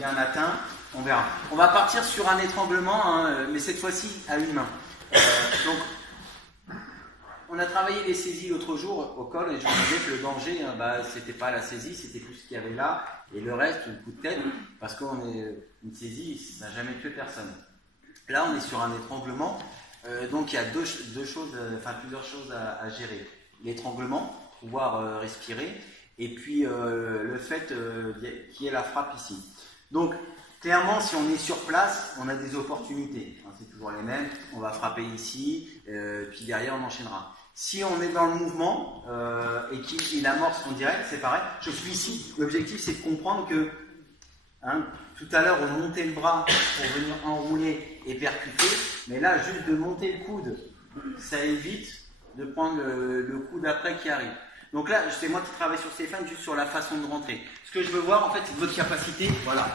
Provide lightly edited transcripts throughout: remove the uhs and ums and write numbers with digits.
bien atteint, on verra. On va partir sur un étranglement, hein, mais cette fois-ci à une main. Donc, on a travaillé les saisies l'autre jour au col et je vous disais que le danger, c'était pas la saisie, c'était tout ce qu'il y avait là et le reste, le coup de tête, parce qu'on est une saisie, ça n'a jamais tué personne. Là, on est sur un étranglement, donc il y a plusieurs choses à gérer. L'étranglement, pouvoir respirer, et puis le fait qu'il y ait la frappe ici. Donc, clairement, si on est sur place, on a des opportunités. Hein, c'est toujours les mêmes. On va frapper ici, puis derrière, on enchaînera. Si on est dans le mouvement et qu'il amorce son direct, c'est pareil. Je suis ici. L'objectif, c'est de comprendre que tout à l'heure, on montait le bras pour venir enrouler et percuter. Mais là, juste de monter le coude, ça évite de prendre le coude après qui arrive. Donc là, c'est moi qui travaille sur Stéphane, juste sur la façon de rentrer. Ce que je veux voir, en fait, c'est votre capacité, voilà,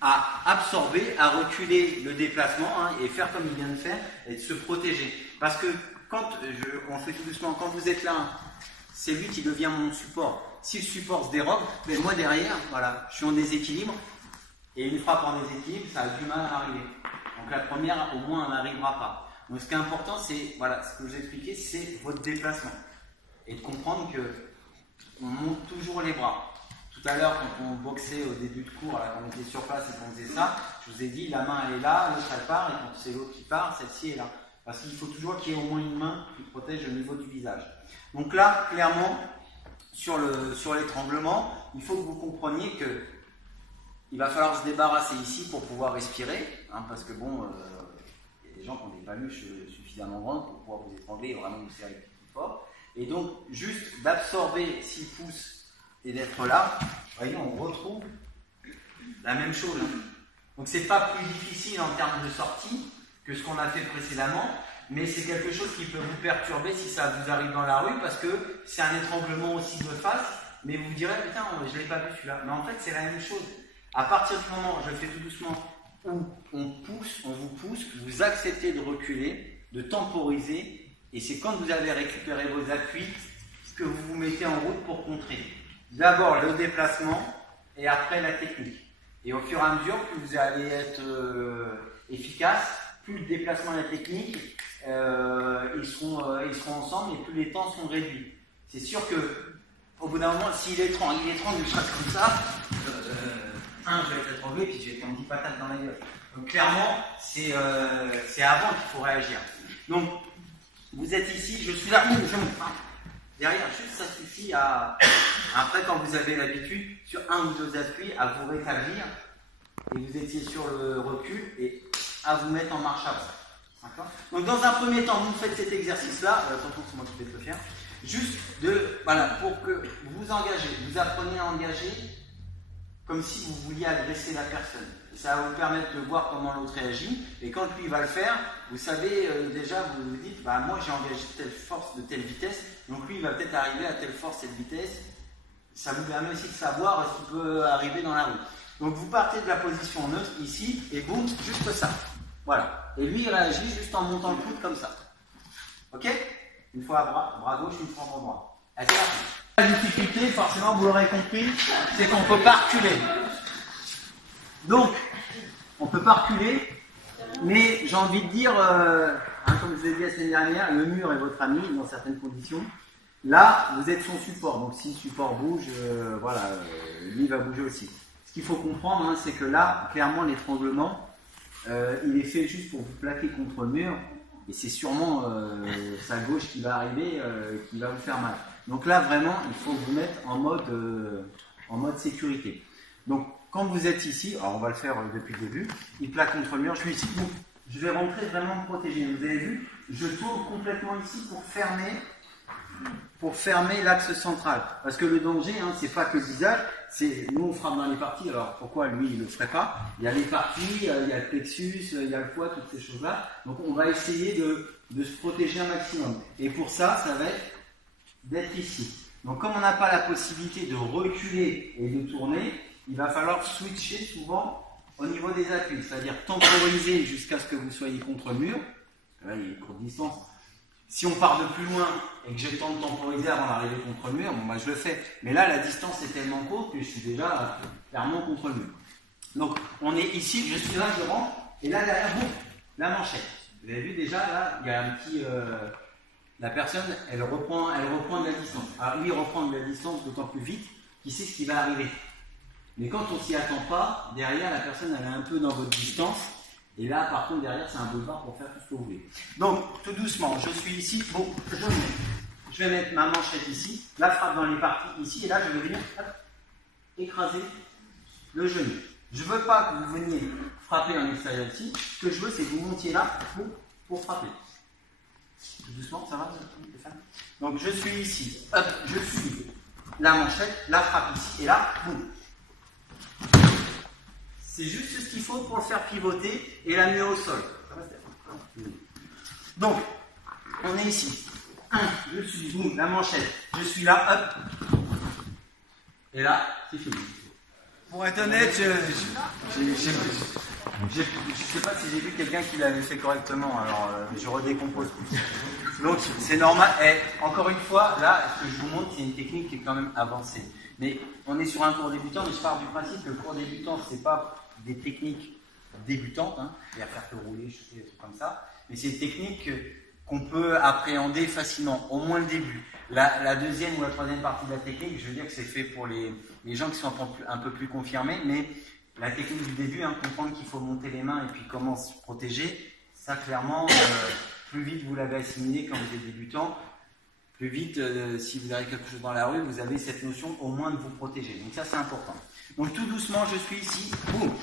à absorber, à reculer le déplacement et faire comme il vient de faire et de se protéger. Parce que on fait tout doucement, quand vous êtes là, c'est lui qui devient mon support. Si le support se dérobe, mais moi derrière, voilà, je suis en déséquilibre et une frappe en déséquilibre, ça a du mal à arriver. Donc la première, au moins, elle n'arrivera pas. Donc ce qui est important, c'est, voilà, ce que je vous ai expliqué, c'est votre déplacement. Et de comprendre que on monte toujours les bras. Tout à l'heure, quand on boxait au début de cours, là, quand on était sur place et qu'on faisait ça, je vous ai dit, la main elle est là, l'autre elle part, et quand c'est l'autre qui part, celle-ci est là. Parce qu'il faut toujours qu'il y ait au moins une main qui protège le niveau du visage. Donc là, clairement, sur l'étranglement, il faut que vous compreniez que il va falloir se débarrasser ici pour pouvoir respirer, parce que bon, il y a des gens qui ont des paluches suffisamment grandes pour pouvoir vous étrangler et vraiment vous serrer plus fort. Et donc, juste d'absorber 6 pouces et d'être là, voyez, on retrouve la même chose. Donc, c'est pas plus difficile en termes de sortie que ce qu'on a fait précédemment, mais c'est quelque chose qui peut vous perturber si ça vous arrive dans la rue, parce que c'est un étranglement aussi de face, mais vous vous direz, putain, je l'ai pas vu celui-là. Mais en fait, c'est la même chose. À partir du moment, je le fais tout doucement, où on vous pousse, vous acceptez de reculer, de temporiser, et c'est quand vous avez récupéré vos appuis que vous vous mettez en route pour contrer. D'abord le déplacement, et après la technique. Et au fur et à mesure, plus vous allez être efficace, plus le déplacement et la technique, ils seront ensemble, et plus les temps sont réduits. C'est sûr que, au bout d'un moment, s'il étrangle, je fasse comme ça, je vais être étranglé, puis je vais être 10 patates dans la gueule. Donc clairement, c'est avant qu'il faut réagir. Donc, vous êtes ici, je suis là, je monte. Derrière, juste ça suffit après, quand vous avez l'habitude, sur un ou deux appuis, à vous rétablir, et vous étiez sur le recul, et à vous mettre en marche avant. D'accord ? Donc, dans un premier temps, vous faites cet exercice-là, attention, c'est moi qui vais le faire, juste pour que vous vous engagez, vous apprenez à engager comme si vous vouliez agresser la personne. Ça va vous permettre de voir comment l'autre réagit, et quand lui va le faire, vous savez déjà, vous vous dites, moi j'ai engagé telle force de telle vitesse, donc lui il va peut-être arriver à telle force, telle vitesse. Ça vous permet aussi de savoir ce qui peut arriver dans la rue. Donc vous partez de la position neutre ici, et boum, juste ça. Voilà. Et lui il réagit juste en montant le coude comme ça. Ok ? Une fois bras gauche, une fois bras droit. Allez, c'est parti. La difficulté, forcément, vous l'aurez compris, c'est qu'on ne peut pas reculer. Donc, on ne peut pas reculer, mais j'ai envie de dire, comme je vous ai dit la semaine dernière, le mur est votre ami dans certaines conditions. Là, vous êtes son support, donc si le support bouge, lui va bouger aussi. Ce qu'il faut comprendre, c'est que là, clairement, l'étranglement, il est fait juste pour vous plaquer contre le mur, et c'est sûrement sa gauche qui va arriver, qui va vous faire mal. Donc là, vraiment, il faut vous mettre en mode sécurité. Donc, quand vous êtes ici, alors on va le faire depuis le début, il plaque contre le mur, je suis ici, donc je vais rentrer vraiment protégé. Vous avez vu, je tourne complètement ici pour fermer l'axe central. Parce que le danger, c'est pas que le visage, nous on frappe dans les parties, alors pourquoi lui il ne le ferait pas? Il y a les parties, il y a le plexus, il y a le foie, toutes ces choses-là. Donc on va essayer de se protéger un maximum. Et pour ça, ça va être d'être ici. Donc comme on n'a pas la possibilité de reculer et de tourner, il va falloir switcher souvent au niveau des appuis, c'est-à-dire temporiser jusqu'à ce que vous soyez contre le mur. Là, il y a une courte distance. Si on part de plus loin et que j'ai le temps de temporiser avant d'arriver contre le mur, bon, bah, je le fais. Mais là, la distance est tellement courte que je suis déjà clairement contre le mur. Donc, on est ici, je suis là, je rentre, et là, derrière, boum, la manchette. Vous avez vu déjà, là, il y a un petit... la personne, elle reprend de la distance. Alors, lui, il reprend de la distance d'autant plus vite qu'il sait ce qui va arriver. Mais quand on s'y attend pas, derrière, la personne, elle est un peu dans votre distance. Et là, par contre, derrière, c'est un boulevard pour faire tout ce que vous voulez. Donc, tout doucement, je suis ici. Bon, je vais mettre ma manchette ici. La frappe dans les parties ici. Et là, je vais venir écraser le genou. Je ne veux pas que vous veniez frapper en extérieur ici. Ce que je veux, c'est que vous montiez là pour frapper. Tout doucement, ça va? Donc, je suis ici. Hop, je suis la manchette, la frappe ici. Et là, boum. C'est juste ce qu'il faut pour le faire pivoter et l'amener au sol. Donc, on est ici. Je suis, boum, la manchette. Je suis là, hop. Et là, c'est fini. Pour être honnête, je ne sais pas si j'ai vu quelqu'un qui l'avait fait correctement, alors je redécompose. Donc, c'est normal. Et encore une fois, là, ce que je vous montre, c'est une technique qui est quand même avancée. Mais on est sur un cours débutant, mais je pars du principe que le cours débutant, c'est pas des techniques débutantes, hein, c'est-à-dire faire que rouler, chuter, des trucs comme ça, mais c'est des techniques qu'on peut appréhender facilement, au moins le début. La deuxième ou la troisième partie de la technique, je veux dire que c'est fait pour les gens qui sont un peu plus confirmés, mais la technique du début, hein, comprendre qu'il faut monter les mains et puis comment se protéger, ça clairement, plus vite vous l'avez assimilé quand vous êtes débutant, plus vite, si vous avez quelque chose dans la rue, vous avez cette notion au moins de vous protéger. Donc ça, c'est important. Donc tout doucement, je suis ici, boum,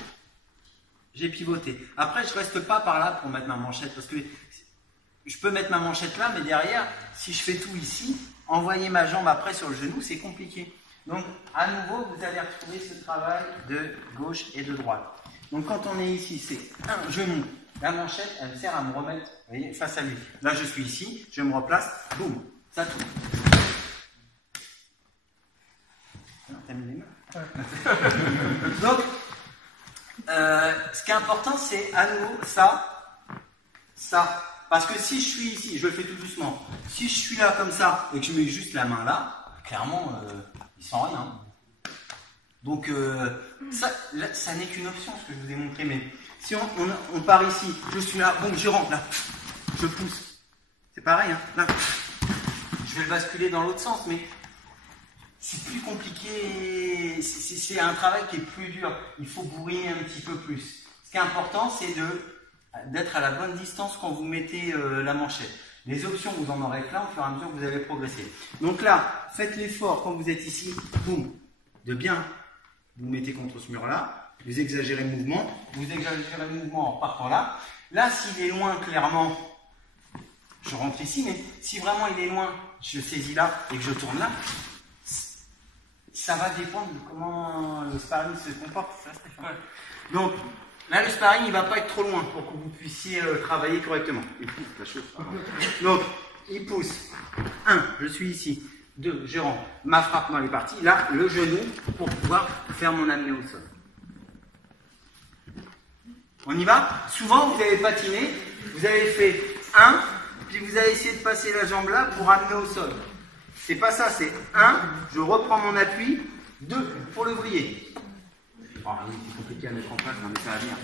j'ai pivoté. Après, je ne reste pas par là pour mettre ma manchette, parce que je peux mettre ma manchette là, mais derrière, si je fais tout ici, envoyer ma jambe après sur le genou, c'est compliqué. Donc, à nouveau, vous allez retrouver ce travail de gauche et de droite. Donc, quand on est ici, c'est un genou. La manchette, elle me sert à me remettre, vous voyez, face à lui. Là, je suis ici, je me replace, boum, ça tourne. T'as mis les mains? Donc, ce qui est important, c'est à nouveau ça. Parce que si je suis ici, je le fais tout doucement, si je suis là comme ça et que je mets juste la main là, clairement, il sent rien. Donc, ça n'est qu'une option, ce que je vous ai montré. Mais si on part ici, je suis là, bon, je rentre là, je pousse. C'est pareil, hein, là. Je vais le basculer dans l'autre sens, mais c'est plus compliqué, c'est un travail qui est plus dur. Il faut bourriner un petit peu plus. Ce qui est important, c'est d'être à la bonne distance quand vous mettez la manchette. Les options, vous en aurez plein au fur et à mesure que vous allez progresser. Donc là, faites l'effort quand vous êtes ici, boum, de bien vous mettez contre ce mur-là, vous exagérez le mouvement en partant là. Là, s'il est loin, clairement, je rentre ici, mais si vraiment il est loin, je saisis là et que je tourne là, ça va dépendre de comment le sparring se comporte. Donc, là, le sparring, il ne va pas être trop loin pour que vous puissiez travailler correctement. Il pousse la chose. Donc, il pousse. 1, je suis ici. 2, je rentre. Ma frappe dans les parties. Là, le genou pour pouvoir faire mon amener au sol. On y va? Souvent, vous avez patiné. Vous avez fait 1, puis vous avez essayé de passer la jambe là pour amener au sol. C'est pas ça, c'est 1, je reprends mon appui. 2, pour le vriller. Oh, c'est compliqué à mettre en place, mais ça va venir.